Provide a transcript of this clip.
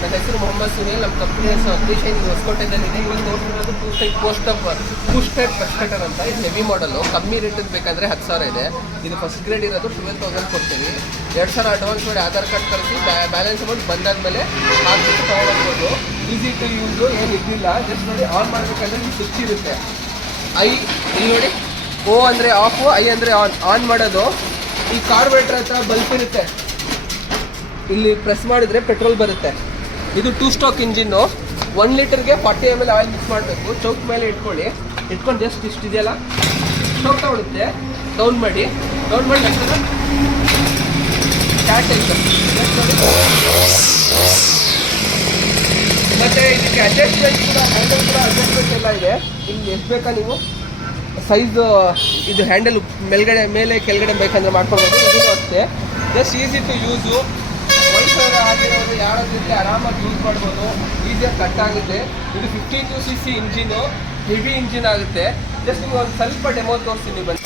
ನನ್ನ ಹೆಸರು ಮೊಹಮ್ಮದ್ ಸುಹೇಲ್. ನಮ್ಮ ಕಂಪ್ನಿ ಹೆಸರು ಅಗ್ನಿಶೈನ್ ಹೊಸಕೋಟೆದಲ್ಲಿದೆ. ಇವಾಗ ನೋಡ್ತಿರೋದು 2 step push type brush cutter ಅಂತ. ಇದು ಹೆವಿ ಮಾಡಲು, ಕಮ್ಮಿ ರೇಟದ್ದು ಬೇಕಂದರೆ 10,000 ಇದೆ. ಇದು ಫಸ್ಟ್ ಗ್ರೇಡ್ ಇರೋದು 12,000 ಕೊಡ್ತೀವಿ. 2,000 ಅಡ್ವಾನ್ಸ್ ಮಾಡಿ ಆಧಾರ್ ಕಾರ್ಡ್ ಕಳಿಸಿ ಬ್ಯಾಲೆನ್ಸ್ ಅಮೌಂಟ್ ಬಂದಾದಮೇಲೆ ಹಾಕ್ಬಿಟ್ಟು ತೊಗೊಳ್ಬೋದು. ಈಸಿ ಟು ಯೂಸು, ಏನು ಇದಿಲ್ಲ. ಜಸ್ಟ್ ನೋಡಿ ಆನ್ ಮಾಡಬೇಕಂದ್ರೆ ಇಲ್ಲಿ ಸ್ವಿಚ್ ಇರುತ್ತೆ. ಇಲ್ಲಿ ನೋಡಿ, ಓ ಅಂದರೆ ಆಫು, ಐ ಅಂದರೆ ಆನ್ ಮಾಡೋದು. ಈ ಕಾರ್ಬೋರೇಟರ್ ಹತ್ರ ಬಲ್ಪ್ ಇರುತ್ತೆ, ಇಲ್ಲಿ ಪ್ರೆಸ್ ಮಾಡಿದ್ರೆ ಪೆಟ್ರೋಲ್ ಬರುತ್ತೆ. ಇದು 2 ಸ್ಟ್ರೋಕ್ ಇಂಜಿನ್ನು. 1 ಲೀಟರ್ಗೆ 40 ml ಆಯಿಲ್ ಮಿಕ್ಸ್ ಮಾಡಬೇಕು. ಚೌಕ್ ಮೇಲೆ ಇಟ್ಕೊಂಡು ಜಸ್ಟ್ ಇಷ್ಟಿದೆಯಲ್ಲ ಸ್ಟ್ರೋಕ್ ತಗೊಳುತ್ತೆ. ಡೌನ್ ಮಾಡಿ ನಂತರ ಸ್ಟಾರ್ಟ್ ಆಯಿತು. ಮತ್ತು ಇದಕ್ಕೆ ಅಡ್ಜಸ್ಟ್ಮೆಂಟ್ ಕೂಡ, ಹ್ಯಾಂಡಲ್ ಕೂಡ ಅಡ್ಜಸ್ಟ್ಮೆಂಟ್ ಎಲ್ಲ ಇದೆ. ಇಲ್ಲಿ ಎಷ್ಟು ಬೇಕಾ ನೀವು ಸೈಜು, ಇದು ಹ್ಯಾಂಡಲ್ ಮೇಲೆ ಕೆಳಗಡೆ ಬೇಕಂದ್ರೆ ಮಾಡ್ಕೊಬೋದು. ಇದೂ ಅಷ್ಟೇ, ಜಸ್ಟ್ ಈಸಿ ಟು ಯೂಸು. ವಯಸ್ಸಾದ ಆಗಿರೋರು ಯಾರಾದ್ರೂ ಇದ್ದರೆ ಆರಾಮಾಗಿ ಯೂಸ್ ಮಾಡ್ಬೋದು. ಈಸಿಯಾಗಿ ಕಟ್ ಆಗುತ್ತೆ. ಇದು 52cc ಇಂಜಿನು, ಹೆವಿ ಇಂಜಿನ್ ಆಗುತ್ತೆ. ಜಸ್ಟ್ ನಿಮ್ಗೆ ಒಂದು ಸ್ವಲ್ಪ ಡೆಮೋ ತೋರಿಸ್ತೀನಿ ಬನ್ನಿ.